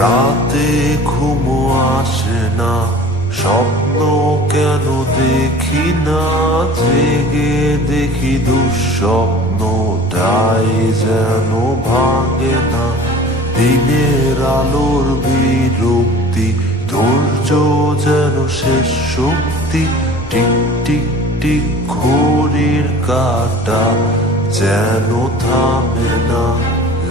রাতে ঘুম আসে না, স্বপ্ন কেন দেখি না, জেগে দেখি দুঃস্বপ্নটাই যেন ভাঙে না। দিনের আলোর বিরক্তি, ধৈর্য যেন শেষ শক্তি, টিক টিক টিক ঘড়ির কাঁটা যেন থামে না।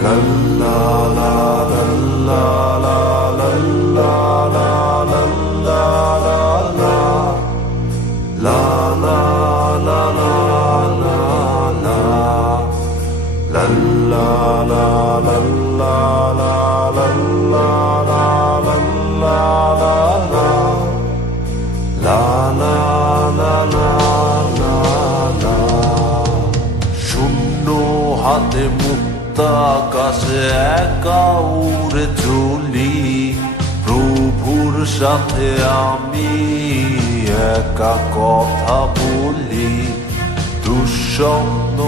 লাল্লা লা লাল্লা লা লাল্লা লা লাল্লা লা লা লা লা লা লা লা লাল্লা লা লাল্লা লা লাল্লা লা লাল্লা লা লা লা লা লা লা। শূন্য হাতে মুক্ত আকাশে একা উড়ে চলি, প্রভুর সাথে আমি একা কথা বলি। দুঃস্বপ্ন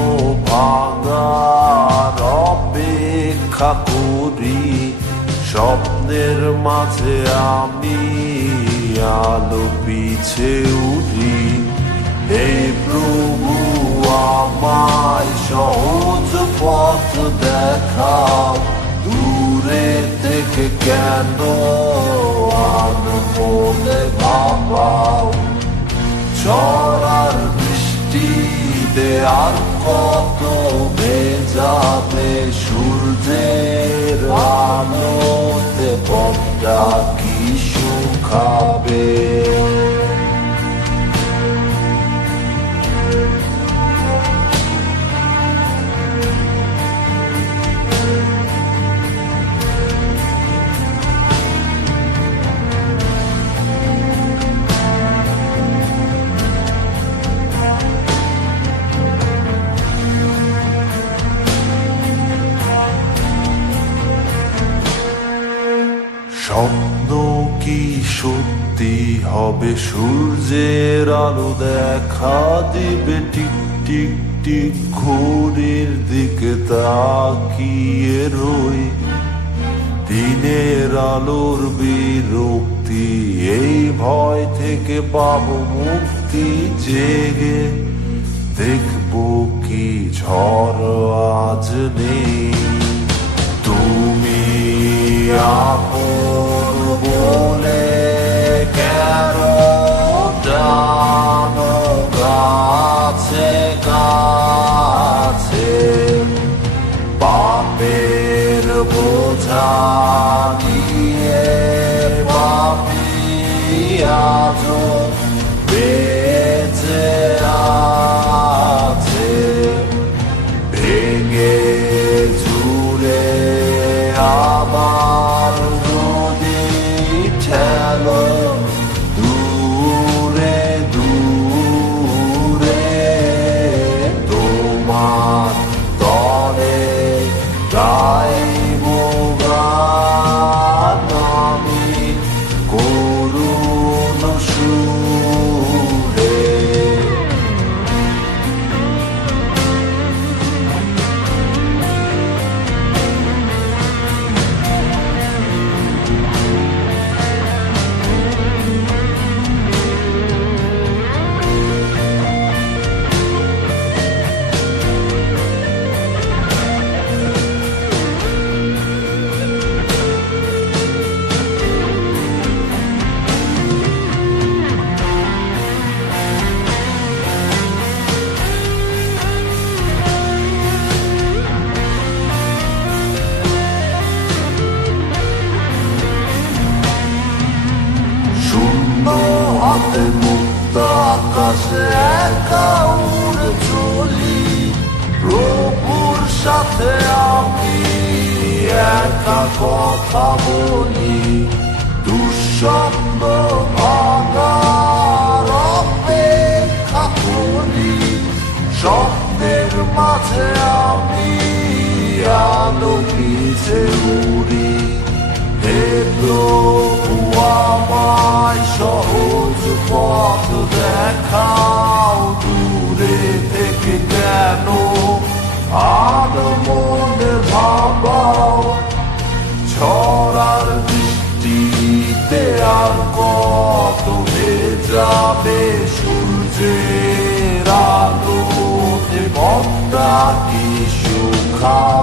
ভাঙার অপেক্ষা করি, স্বপ্নের মাঝে আমি আলো পিছে উঠি। হে প্রভু আমায় সহজ পথ দেখাও, দূরে থেকে কেন আনমনে ভাবাও। ঝড়ার বৃষ্টিতে আর কত ভেজাবে, সূর্যের আলোতে পথটা কি শুকাবে। স্বপ্ন কি সত্যি হবে, সূর্যের আলো দেখা দিবে, টিক টিক টিক ঘড়ির দিকে তাকিয়ে রই। দিনের আলোর বিরক্তি, এই ভয় থেকে পাবো মুক্তি। জেগে দেখবো কি ঝড় আজ নেই, তুমি আপন বলে কেন জানো গাছে গাছে। পাপের বোঝা নিয়ে পাপী আজো বেঁচে আছে। ভেঙে চুরে আবার যদি ঠেলো দূরে দূরে, তোমার তরে গাইব গান আমি করুণ সুরে। হাতে মুক্ত আকাশে একা উড়ে চলি, প্রভুর সাথে আমি একা কথা বলি। দুঃস্বপ্ন ভাঙার অপেক্ষা করি, স্বপ্নের মাঝে আমি আলো পিছে উড়ি। হে প্রভু আমায় সহজ পথ দেখাও, দূরে থেকে কেন আর মনে ভাবাও। ঝড়ার যাবে সূর্যের আলোতে পথটা কি সুখা